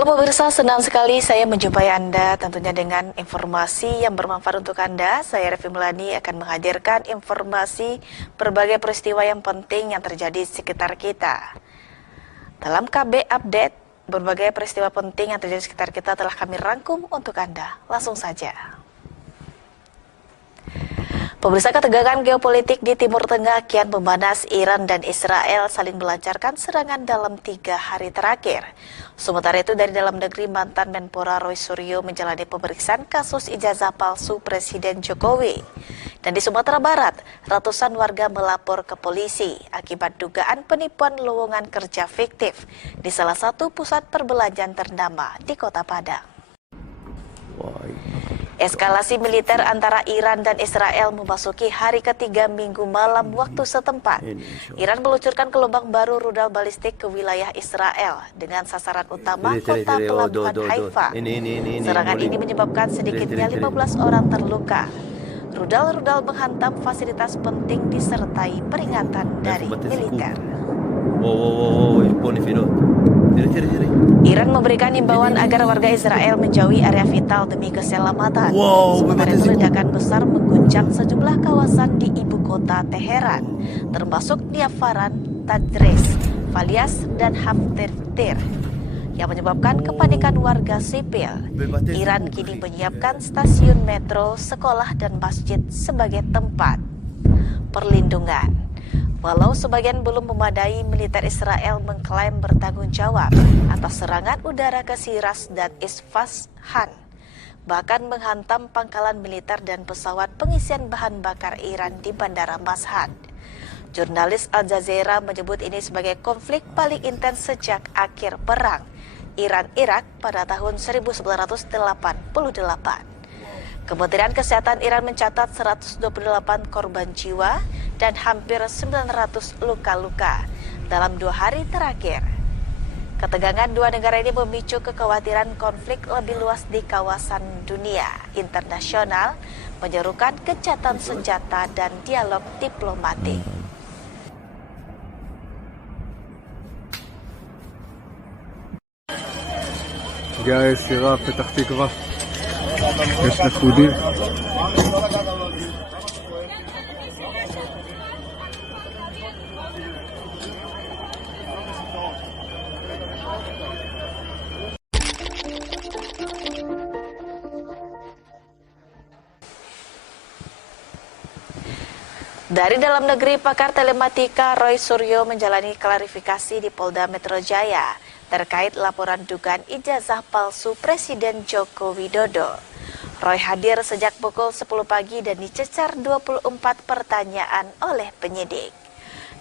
Halo pemirsa, senang sekali saya menjumpai Anda tentunya dengan informasi yang bermanfaat untuk Anda. Saya Revi Melani akan menghadirkan informasi berbagai peristiwa yang penting yang terjadi di sekitar kita. Dalam KB Update, berbagai peristiwa penting yang terjadi di sekitar kita telah kami rangkum untuk Anda. Langsung saja. Pemirsa, ketegangan geopolitik di Timur Tengah kian memanas. Iran dan Israel saling melancarkan serangan dalam 3 hari terakhir. Sementara itu, dari dalam negeri, mantan Menpora Roy Suryo menjalani pemeriksaan kasus ijazah palsu Presiden Jokowi. Dan di Sumatera Barat, ratusan warga melapor ke polisi akibat dugaan penipuan lowongan kerja fiktif di salah satu pusat perbelanjaan ternama di Kota Padang. Eskalasi militer antara Iran dan Israel memasuki hari ketiga Minggu malam waktu setempat. Iran meluncurkan gelombang baru rudal balistik ke wilayah Israel dengan sasaran utama kota pelabuhan Haifa. Serangan ini menyebabkan sedikitnya 15 orang terluka. Rudal-rudal menghantam fasilitas penting disertai peringatan dari militer. Iran memberikan himbauan agar warga Israel menjauhi area vital demi keselamatan. Sementara itu, ledakan besar mengguncang sejumlah kawasan di ibu kota Teheran, termasuk Niafaran, Tadris, Falyas, dan Haftir, yang menyebabkan kepanikan warga sipil. Iran kini menyiapkan stasiun metro, sekolah, dan masjid sebagai tempat perlindungan. Walau sebagian belum memadai, militer Israel mengklaim bertanggung jawab atas serangan udara ke Shiraz dan Isfahan, bahkan menghantam pangkalan militer dan pesawat pengisian bahan bakar Iran di Bandara Mashhad. Jurnalis Al Jazeera menyebut ini sebagai konflik paling intens sejak akhir perang Iran-Irak pada tahun 1988. Kementerian Kesehatan Iran mencatat 128 korban jiwa dan hampir 900 luka-luka dalam 2 hari terakhir. Ketegangan dua negara ini memicu kekhawatiran konflik lebih luas di kawasan dunia internasional, menyerukan gencatan senjata dan dialog diplomatik. جاء الشباب فتح تكفى يسلك ودي Dari dalam negeri, pakar telematika Roy Suryo menjalani klarifikasi di Polda Metro Jaya terkait laporan dugaan ijazah palsu Presiden Joko Widodo. Roy hadir sejak pukul 10 pagi dan dicecar 24 pertanyaan oleh penyidik.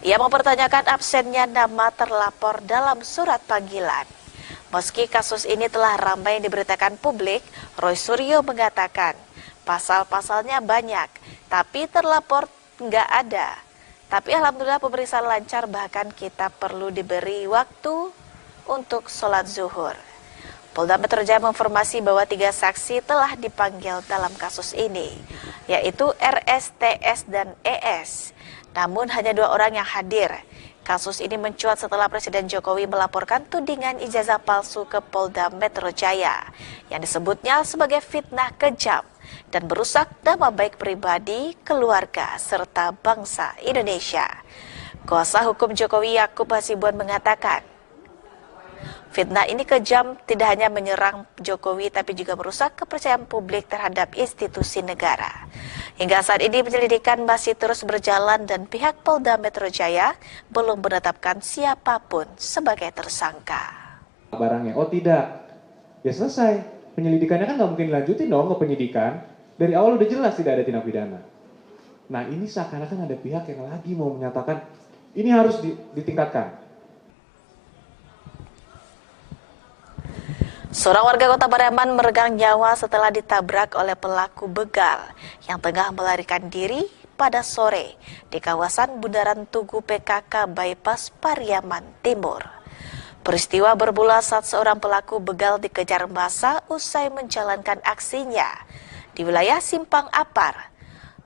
Ia mempertanyakan absennya nama terlapor dalam surat panggilan. Meski kasus ini telah ramai diberitakan publik, Roy Suryo mengatakan pasal-pasalnya banyak, tapi terlapor nggak ada. Tapi alhamdulillah pemeriksaan lancar, bahkan kita perlu diberi waktu untuk sholat zuhur. Polda Metro Jaya menginformasi bahwa 3 saksi telah dipanggil dalam kasus ini, yaitu RS, TS, dan ES. Namun hanya 2 orang yang hadir. Kasus ini mencuat setelah Presiden Jokowi melaporkan tudingan ijazah palsu ke Polda Metro Jaya yang disebutnya sebagai fitnah kejam dan merusak nama baik pribadi, keluarga, serta bangsa Indonesia. Kuasa hukum Jokowi Yakub Hasibuan mengatakan, fitnah ini kejam, tidak hanya menyerang Jokowi tapi juga merusak kepercayaan publik terhadap institusi negara. Hingga saat ini penyelidikan masih terus berjalan dan pihak Polda Metro Jaya belum menetapkan siapapun sebagai tersangka. Barangnya, oh tidak, ya selesai. Penyelidikannya kan nggak mungkin dilanjutin dong ke penyidikan. Dari awal udah jelas tidak ada tindak pidana. Nah ini seakan-akan ada pihak yang lagi mau menyatakan ini harus ditingkatkan. Seorang warga Kota Pariaman meregang nyawa setelah ditabrak oleh pelaku begal yang tengah melarikan diri pada sore di kawasan Bundaran Tugu PKK Bypass Pariaman Timur. Peristiwa bermula saat seorang pelaku begal dikejar massa usai menjalankan aksinya di wilayah Simpang Apar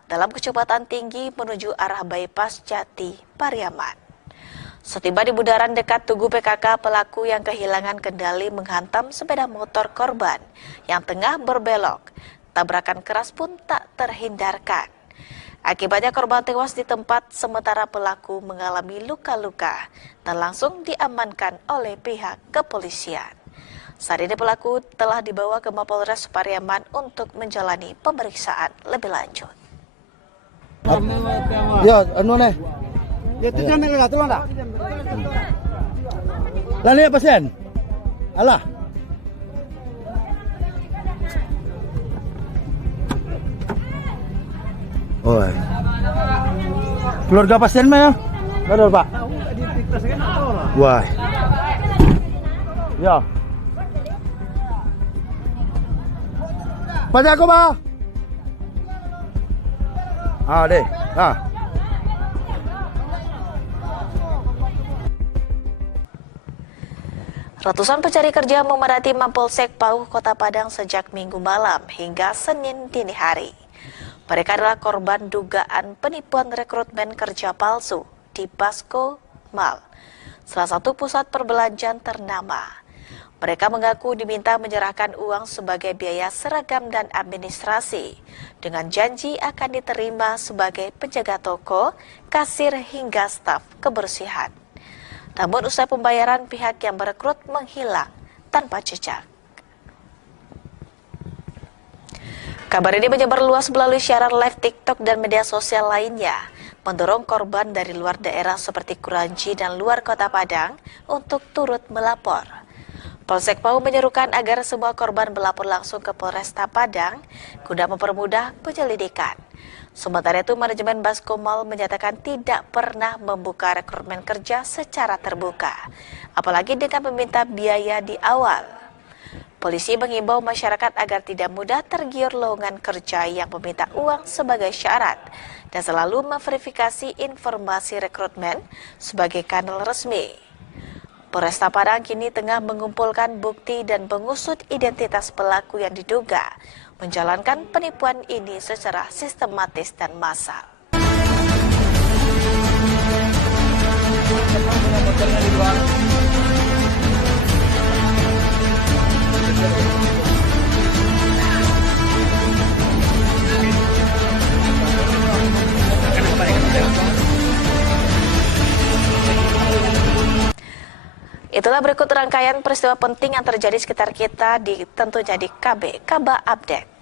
dalam kecepatan tinggi menuju arah Bypass Jati Pariaman. Setiba di bundaran dekat Tugu PKK, pelaku yang kehilangan kendali menghantam sepeda motor korban yang tengah berbelok. Tabrakan keras pun tak terhindarkan. Akibatnya korban tewas di tempat, sementara pelaku mengalami luka-luka dan langsung diamankan oleh pihak kepolisian. Saat ini pelaku telah dibawa ke Mapolres Pariaman untuk menjalani pemeriksaan lebih lanjut. Ya, anu nih. Ya, itu jangan enggak tolong dah. Lalu ya pasien. Alah. Oh. Keluarga pasien mah ya? Benar, Pak. Wah. Ya. Pada aku, Pak. Ah, deh. Ah. Ratusan pencari kerja memadati Mapolsek Pauh, Kota Padang sejak Minggu malam hingga Senin dini hari. Mereka adalah korban dugaan penipuan rekrutmen kerja palsu di Basco Mall, salah satu pusat perbelanjaan ternama. Mereka mengaku diminta menyerahkan uang sebagai biaya seragam dan administrasi, dengan janji akan diterima sebagai penjaga toko, kasir hingga staf kebersihan. Namun usai pembayaran, pihak yang merekrut menghilang tanpa jejak. Kabar ini menyebar luas melalui siaran live TikTok dan media sosial lainnya, mendorong korban dari luar daerah seperti Kuranji dan luar Kota Padang untuk turut melapor. Polsek Pauh menyerukan agar semua korban melapor langsung ke Polresta Padang guna mempermudah penyelidikan. Sementara itu, manajemen Basco Mall menyatakan tidak pernah membuka rekrutmen kerja secara terbuka, apalagi dengan meminta biaya di awal. Polisi mengimbau masyarakat agar tidak mudah tergiur lowongan kerja yang meminta uang sebagai syarat dan selalu memverifikasi informasi rekrutmen sebagai kanal resmi. Polresta Padang kini tengah mengumpulkan bukti dan mengusut identitas pelaku yang diduga menjalankan penipuan ini secara sistematis dan massal. Itulah berikut rangkaian peristiwa penting yang terjadi sekitar kita tentunya di KB Kaba Update.